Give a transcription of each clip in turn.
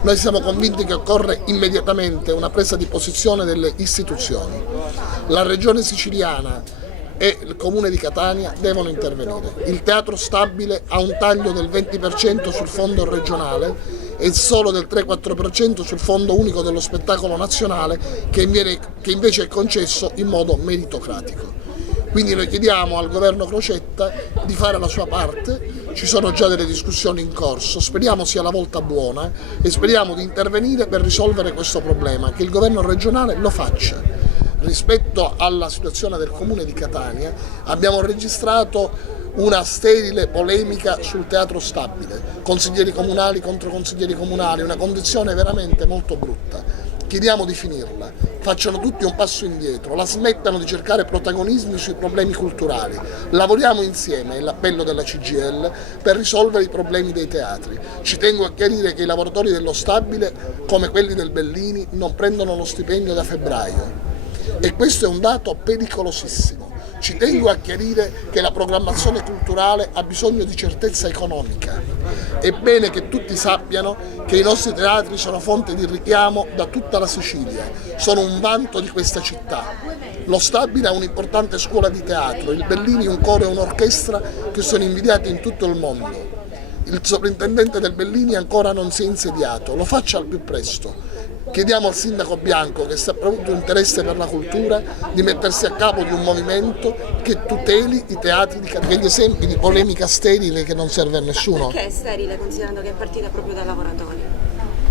Noi siamo convinti che occorre immediatamente una presa di posizione delle istituzioni. La Regione Siciliana e il Comune di Catania devono intervenire. Il Teatro Stabile ha un taglio del 20% sul fondo regionale e solo del 3-4% sul fondo unico dello spettacolo nazionale che invece è concesso in modo meritocratico. Quindi noi chiediamo al governo Crocetta di fare la sua parte, ci sono già delle discussioni in corso, speriamo sia la volta buona e speriamo di intervenire per risolvere questo problema, che il governo regionale lo faccia. Rispetto alla situazione del Comune di Catania abbiamo registrato una sterile polemica sul Teatro Stabile, consiglieri comunali contro consiglieri comunali, una condizione veramente molto brutta. Chiediamo di finirla, facciano tutti un passo indietro, la smettano di cercare protagonismi sui problemi culturali, lavoriamo insieme, è l'appello della CGIL, per risolvere i problemi dei teatri. Ci tengo a chiarire che i lavoratori dello Stabile, come quelli del Bellini, non prendono lo stipendio da febbraio e questo è un dato pericolosissimo. Ci tengo a chiarire che la programmazione culturale ha bisogno di certezza economica. È bene che tutti sappiano che i nostri teatri sono fonte di richiamo da tutta la Sicilia, sono un vanto di questa città. Lo Stabile ha un'importante scuola di teatro, il Bellini un coro e un'orchestra che sono invidiati in tutto il mondo. Il sovrintendente del Bellini ancora non si è insediato, lo faccia al più presto. Chiediamo al sindaco Bianco, che sta avuto interesse per la cultura, di mettersi a capo di un movimento che tuteli i teatri di Catania. Degli esempi di polemica sterile che non serve a nessuno. Perché è sterile, considerando che è partita proprio dai lavoratori?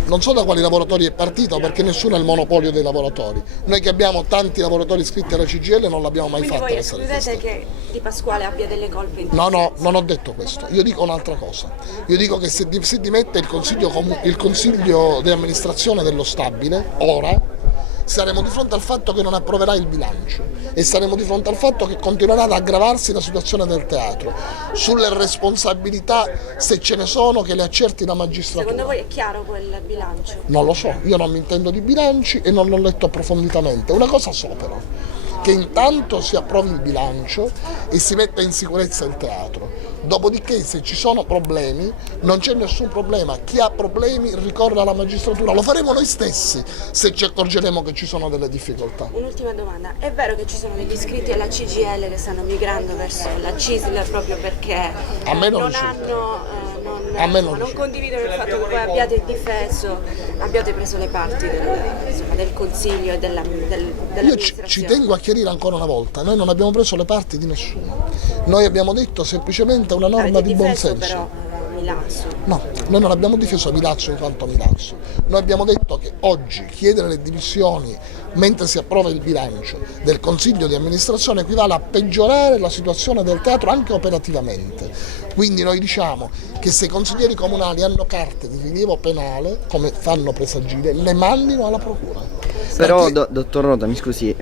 Non so da quali lavoratori è partito, perché nessuno ha il monopolio dei lavoratori. Noi che abbiamo tanti lavoratori iscritti alla CGIL non l'abbiamo mai fatta. Quindi voi escludete che Di Pasquale abbia delle colpe in No, non ho detto questo. Io dico un'altra cosa. Io dico che se si dimette il consiglio di amministrazione dello Stabile, ora, saremo di fronte al fatto che non approverà il bilancio e saremo di fronte al fatto che continuerà ad aggravarsi la situazione del teatro. Sulle responsabilità, se ce ne sono, che le accerti la magistratura. Secondo voi è chiaro quel bilancio? Non lo so, io non mi intendo di bilanci e non l'ho letto approfonditamente. Una cosa so però, che intanto si approvi il bilancio e si metta in sicurezza il teatro. Dopodiché, se ci sono problemi, non c'è nessun problema. Chi ha problemi ricorre alla magistratura. Lo faremo noi stessi se ci accorgeremo che ci sono delle difficoltà. Un'ultima domanda. È vero che ci sono degli iscritti alla CGIL che stanno migrando verso la CISL proprio perché non condividono il fatto che voi abbiate difeso, abbiate preso le parti del Consiglio e dell'amministrazione? Io ci tengo a chiarire ancora una volta, noi non abbiamo preso le parti di nessuno. Noi abbiamo detto semplicemente una norma di buon senso. Però Milazzo. No, noi non abbiamo difeso Milazzo in quanto Milazzo. Noi abbiamo detto che oggi chiedere le dimissioni mentre si approva il bilancio del Consiglio di amministrazione equivale a peggiorare la situazione del teatro anche operativamente. Quindi noi diciamo che se i consiglieri comunali hanno carte di rilievo penale, come fanno presagire, le mandino alla procura. Però, dottor Rota, mi scusi,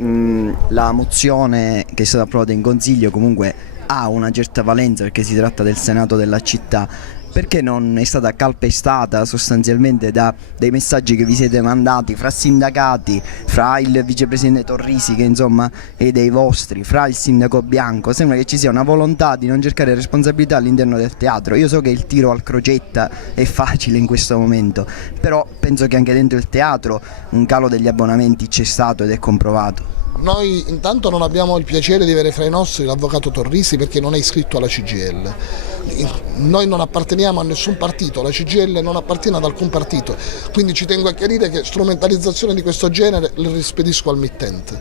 la mozione che è stata approvata in Consiglio comunque ha una certa valenza perché si tratta del Senato della città. Perché non è stata calpestata sostanzialmente da dei messaggi che vi siete mandati fra sindacati, fra il vicepresidente Torrisi che insomma è dei vostri, fra il sindaco Bianco? Sembra che ci sia una volontà di non cercare responsabilità all'interno del teatro. Io so che il tiro al Crocetta è facile in questo momento, però penso che anche dentro il teatro un calo degli abbonamenti c'è stato ed è comprovato. Noi intanto non abbiamo il piacere di avere fra i nostri l'avvocato Torrisi perché non è iscritto alla CGIL. Noi non apparteniamo a nessun partito, la CGIL non appartiene ad alcun partito, quindi ci tengo a chiarire che strumentalizzazione di questo genere le rispedisco al mittente.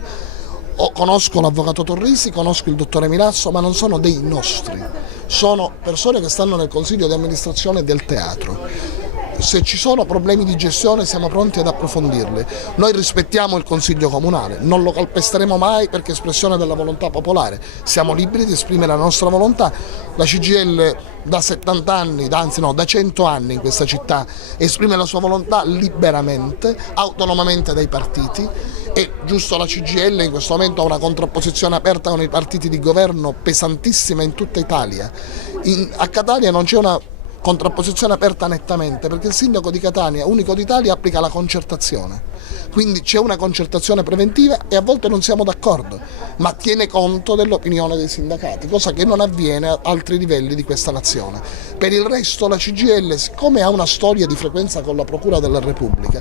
Conosco l'avvocato Torrisi, conosco il dottore Milazzo, ma non sono dei nostri, sono persone che stanno nel consiglio di amministrazione del teatro. Se ci sono problemi di gestione siamo pronti ad approfondirli. Noi rispettiamo il Consiglio Comunale, non lo calpesteremo mai perché è espressione della volontà popolare. Siamo liberi di esprimere la nostra volontà. La CGIL da 70 anni, anzi no, da 100 anni in questa città esprime la sua volontà liberamente, autonomamente dai partiti. E giusto la CGIL in questo momento ha una contrapposizione aperta con i partiti di governo pesantissima in tutta Italia. A Catania non c'è una contrapposizione aperta nettamente, perché il sindaco di Catania, unico d'Italia, applica la concertazione. Quindi c'è una concertazione preventiva e a volte non siamo d'accordo, ma tiene conto dell'opinione dei sindacati, cosa che non avviene a altri livelli di questa nazione. Per il resto la CGIL, siccome ha una storia di frequenza con la Procura della Repubblica,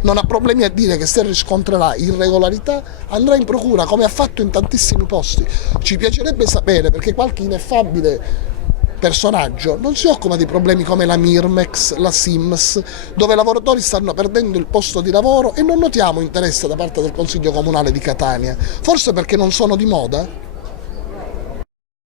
non ha problemi a dire che se riscontrerà irregolarità andrà in procura, come ha fatto in tantissimi posti. Ci piacerebbe sapere, perché qualche ineffabile personaggio non si occupa di problemi come la Mirmex, la Sims, dove i lavoratori stanno perdendo il posto di lavoro e non notiamo interesse da parte del Consiglio Comunale di Catania, forse perché non sono di moda?